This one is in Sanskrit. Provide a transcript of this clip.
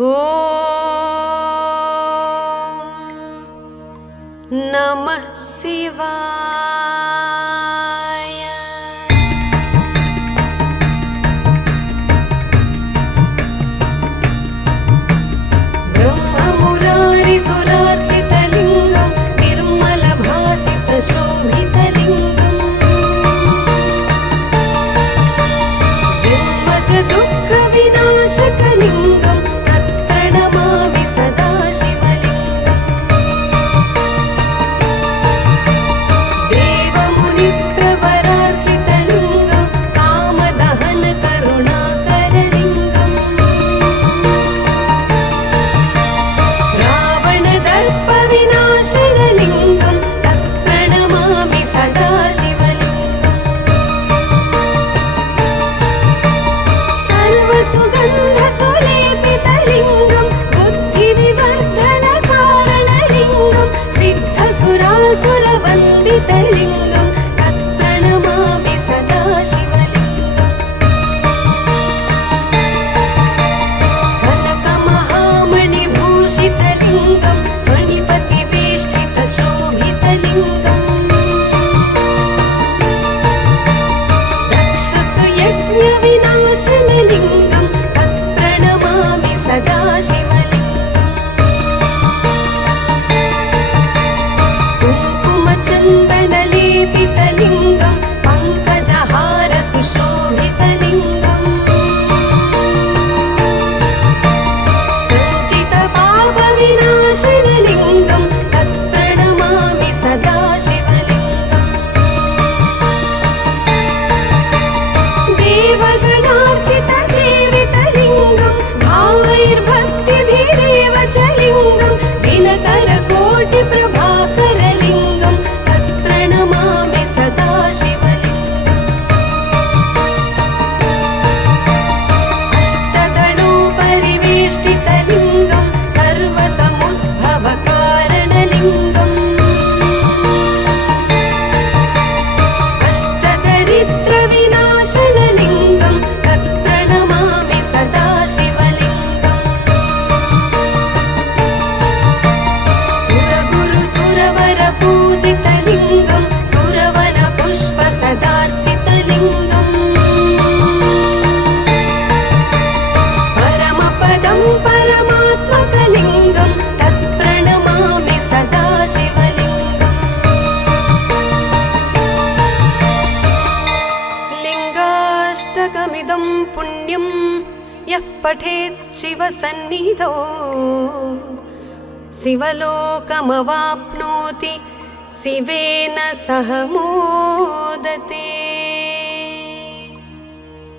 ॐ नमः शिवाय। ब्रह्ममुरारिसुरार्चितलिङ्गं निर्मलभासितशोभितलिङ्गम् जन्मज दुःखविनाशकलिङ्गं तत्प्रणमामि सदा शिवलिङ्गम्। देवमुनिप्रवरार्चितलिङ्गं कामदहनकरुणाकरलिङ्गम् रावणदर्पविनाशनलिङ्गं तत्प्रणमामि सदा शिवलिङ्गम्। सर्वसुगन्धसुलेपितलिङ्गं बुद्धिविवर्धनकारणलिङ्गं सिद्धसुरासुरवन्दितलिङ्गं तत्प्रणमामि सदा शिवलिङ्गम्। कनकमहामणिभूषितलिङ्गं फणिपतिवेष्टितशोभितलिङ्गम् दक्षसुयज्ञविनाशनलिङ्गं तत्प्रणमामि सदा शिवलिङ्गम्। कुङ्कुमचन्दनलेपितलिङ्गं पङ्कजहारसुशोभितलिङ्गम् सञ्चितपापविनाशनलिङ्गं तत्प्रणमामि सदा शिवलिङ्गम्। देवगणार्चितसेवितलिङ्गं भावैर्भक्तिभिरेव च लिङ्गं दिनकरकोटिप्रभाकरलिङ्गं तत्प्रणमामि सदा शिवलिङ्गम्। अष्टदलोपरिवेष्टितलिङ्गं सर्वसमुद्भवकारणलिङ्गम् अष्टदरिद्रविनाशनलिङ्गं तत्प्रणमामि सदा शिवलिङ्गम्। सुरगुरुसुरवरपूजितलिङ्गं सुरवनपुष्पसदार्चितलिङ्गम् परमपदं परमात्मकलिङ्गं तत्प्रणमामि सदा शिवलिङ्गम्। लिङ्गाष्टकमिदं पुण्यं यः पठेत् शिवसन्निधौ शिवलोकमवाप्नोति शिवेन सह मोदते।